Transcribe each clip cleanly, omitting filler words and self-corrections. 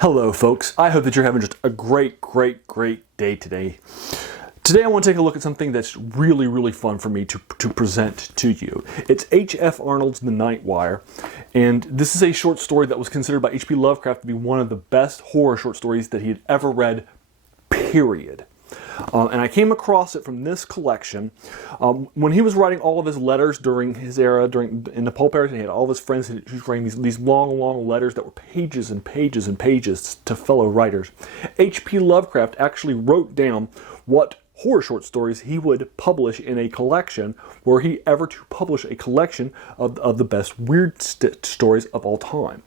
Hello folks, I hope that you're having just a great day today. Today I want to take a look at something that's really fun for me to present to you. It's H.F. Arnold's The Night Wire, and this is a short story that was considered by H.P. Lovecraft to be one of the best horror short stories that he had ever read, period. And I came across it from this collection. When he was writing all of his letters during his era, in the pulp era, he had all of his friends who was writing these long letters that were pages and pages to fellow writers. H.P. Lovecraft actually wrote down what horror short stories he would publish in a collection, were he ever to publish a collection of the best weird stories of all time.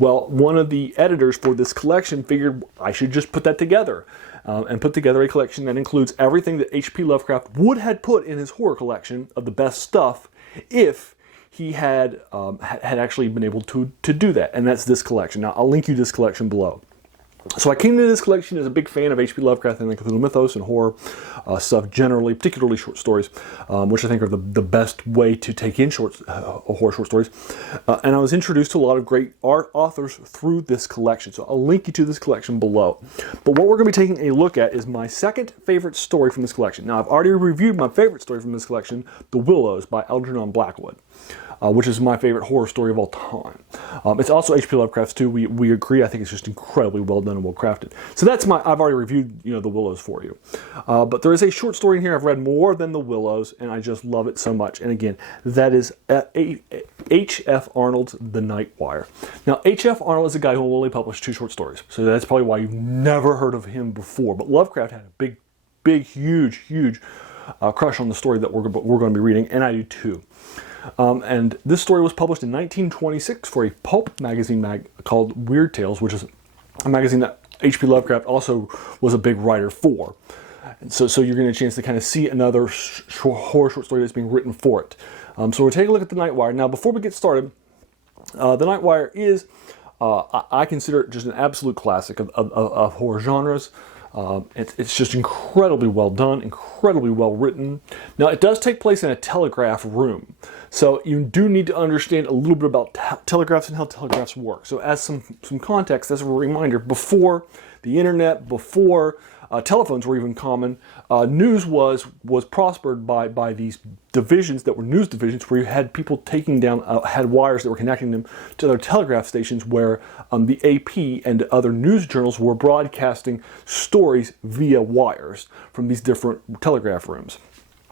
Well, one of the editors for this collection figured I should just put that together. And put together a collection that includes everything that H.P. Lovecraft would have put in his horror collection of the best stuff if he had actually been able to do that. And that's this collection. Now, I'll link you this collection below. So I came to this collection as a big fan of H.P. Lovecraft and the Cthulhu mythos and horror stuff generally, particularly short stories, which I think are the best way to take in horror short stories. And I was introduced to a lot of great art authors through this collection. So I'll link you to this collection below. But what we're going to be taking a look at is my second favorite story from this collection. Now, I've already reviewed my favorite story from this collection, The Willows by Algernon Blackwood. Which is my favorite horror story of all time. It's also H.P. Lovecraft's too. We agree. I think it's just incredibly well done and well crafted. So that's I've already reviewed, The Willows for you. But there is a short story in here I've read more than The Willows, and I just love it so much. And again, that is H.F. Arnold's The Night Wire. Now, H.F. Arnold is a guy who only published 2 short stories, so that's probably why you've never heard of him before. But Lovecraft had a big, huge crush on the story that we're going to be reading, and I do too. And this story was published in 1926 for a pulp magazine called Weird Tales, which is a magazine that H.P. Lovecraft also was a big writer for. And so you're getting a chance to kind of see another horror short story that's being written for it. So we'll take a look at The Night Wire. Now, before we get started, The Night Wire is, I consider it just an absolute classic of horror genres. It's just incredibly well done, incredibly well written. Now, it does take place in a telegraph room, so you do need to understand a little bit about telegraphs and how telegraphs work. So as some context, as a reminder, before the internet, before telephones were even common, news was prospered by these divisions that were news divisions, where you had people taking down, had wires that were connecting them to their telegraph stations, where the AP and other news journals were broadcasting stories via wires from these different telegraph rooms.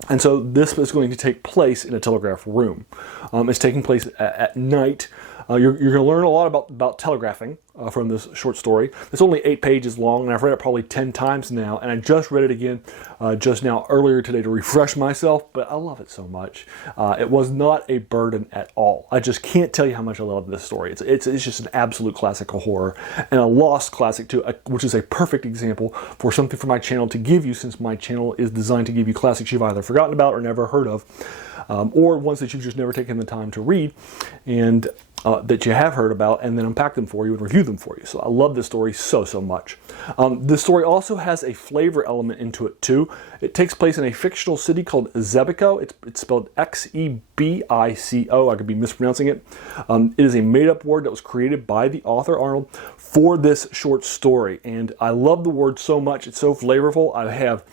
And so this is going to take place in a telegraph room. It's taking place at night. You're going to learn a lot about telegraphing from this short story. It's only 8 pages long, and I've read it probably 10 times now, and I just read it again just now earlier today to refresh myself, but I love it so much. It was not a burden at all. I just can't tell you how much I love this story. It's just an absolute classic of horror, and a lost classic too, which is a perfect example for something for my channel to give you, since my channel is designed to give you classics you've either forgotten about or never heard of, or ones that you've just never taken the time to read, and that you have heard about, and then unpack them for you and review them for you. So I love this story so much. This story also has a flavor element into it too. It takes place in a fictional city called Xebico. It's spelled Xebico. I could be mispronouncing it. It is a made-up word that was created by the author Arnold for this short story, and I love the word so much. It's so flavorful. I have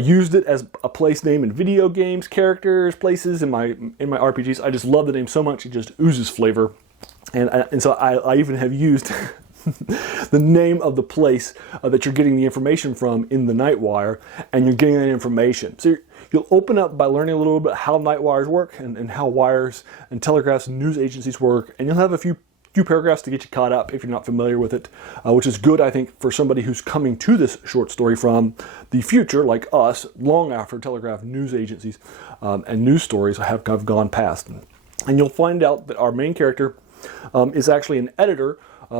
used it as a place name in video games, characters, places, in my RPGs. I just love the name so much. It just oozes flavor. And so I even have used the name of the place that you're getting the information from in the Night Wire, and you're getting that information. So you'll open up by learning a little bit how night wires work, and how wires and telegraphs and news agencies work, and you'll have a few paragraphs to get you caught up if you're not familiar with it, which is good, I think, for somebody who's coming to this short story from the future, like us, long after telegraph news agencies and news stories have gone past. And you'll find out that our main character is actually an editor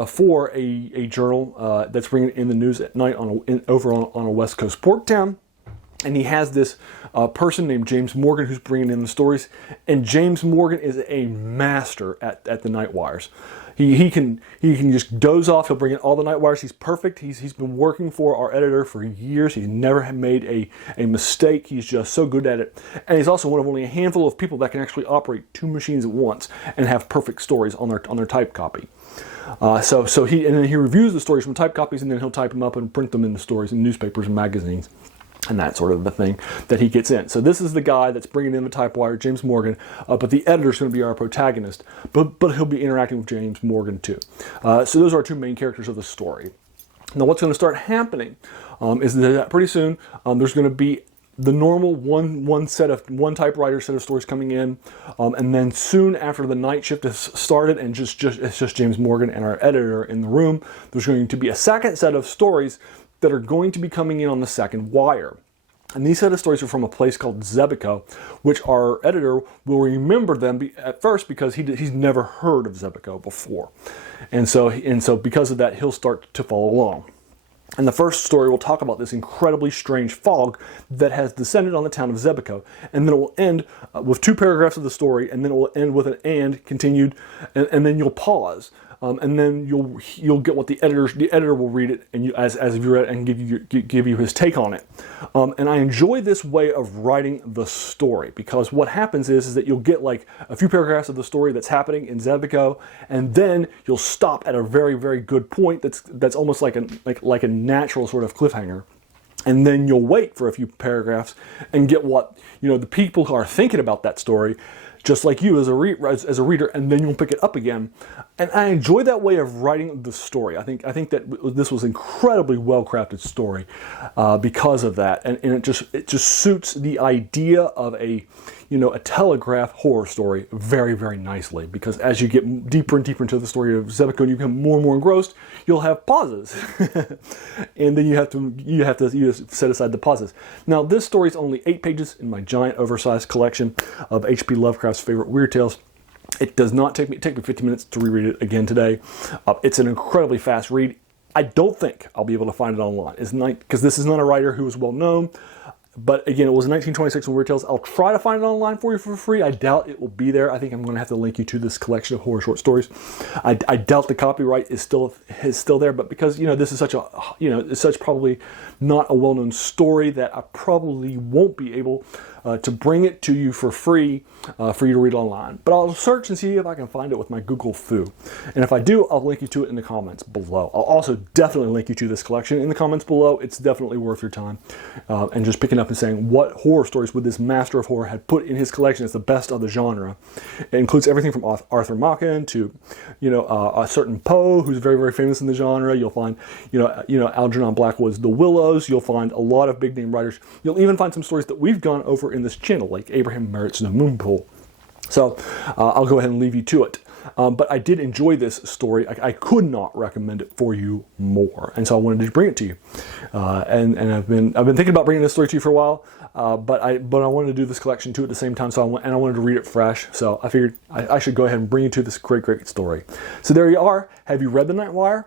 for a journal that's bringing in the news at night over on a West Coast port town. And he has this person named James Morgan who's bringing in the stories. And James Morgan is a master at the Nightwires. He can just doze off. He'll bring in all the Nightwires. He's perfect. He's been working for our editor for years. He's never made a mistake. He's just so good at it. And he's also one of only a handful of people that can actually operate 2 machines at once and have perfect stories on their type copy. So he reviews the stories from type copies, and then he'll type them up and print them into stories in newspapers and magazines. And that sort of the thing that he gets in. So this is the guy that's bringing in the typewire, James Morgan, but the editor's going to be our protagonist, but he'll be interacting with James Morgan too. So those are our 2 main characters of the story. Now what's going to start happening is that pretty soon there's going to be the normal one typewriter set of stories coming in, and then soon after the night shift has started and it's just James Morgan and our editor in the room, there's going to be a second set of stories that are going to be coming in on the second wire. And these set of stories are from a place called Xebico, which our editor will remember them at first because he's never heard of Xebico before. And so because of that, he'll start to follow along. And the first story will talk about this incredibly strange fog that has descended on the town of Xebico. And then it will end with 2 paragraphs of the story, and then it will end with an "and" continued, and then you'll pause. And then you'll get what the editor will read it, and as if you read it, and give you his take on it. And I enjoy this way of writing the story, because what happens is that you'll get like a few paragraphs of the story that's happening in Xebico, and then you'll stop at a very, very good point that's almost like a natural sort of cliffhanger. And then you'll wait for a few paragraphs and get what the people who are thinking about that story, just like you as a reader, and then you'll pick it up again. And I enjoy that way of writing the story. I think that this was incredibly well-crafted story because of that, and it just suits the idea of a telegraph horror story very, very nicely. Because as you get deeper and deeper into the story of Xebico and you become more and more engrossed, you'll have pauses, and then you have to set aside the pauses. Now this story is only 8 pages in my giant oversized collection of H.P. Lovecraft's favorite weird tales. It does not take me 15 minutes to reread it again today. It's an incredibly fast read. I don't think I'll be able to find it online. Because this is not a writer who is well known. But again, it was 1926 in Weird Tales. I'll try to find it online for you for free. I doubt it will be there. I think I'm going to have to link you to this collection of horror short stories. I doubt the copyright is still there, but because this is such probably not a well-known story, that I probably won't be able to bring it to you for free for you to read online. But I'll search and see if I can find it with my Google Foo. And if I do, I'll link you to it in the comments below. I'll also definitely link you to this collection in the comments below. It's definitely worth your time. And just picking up and saying what horror stories would this master of horror had put in his collection as the best of the genre. It includes everything from Arthur Machen to a certain Poe, who's very, very famous in the genre. You'll find Algernon Blackwood's The Willows. You'll find a lot of big name writers. You'll even find some stories that we've gone over in this channel, like Abraham Merritt's The Moonpool. So I'll go ahead and leave you to it. But I did enjoy this story. I could not recommend it for you more, and so I wanted to bring it to you. And I've been thinking about bringing this story to you for a while, but I wanted to do this collection too at the same time. So I wanted to read it fresh. So I figured I should go ahead and bring you to this great, great story. So there you are. Have you read The Nightwire?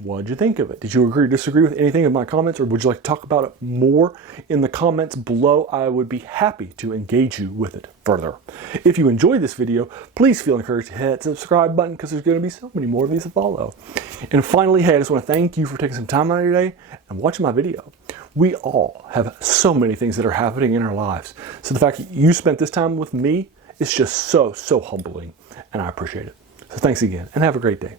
What did you think of it? Did you agree or disagree with anything of my comments, or would you like to talk about it more in the comments below? I would be happy to engage you with it further. If you enjoyed this video, please feel encouraged to hit that subscribe button, because there's going to be so many more of these to follow. And finally, hey, I just want to thank you for taking some time out of your day and watching my video. We all have so many things that are happening in our lives. So the fact that you spent this time with me is just so, so humbling, and I appreciate it. So thanks again, and have a great day.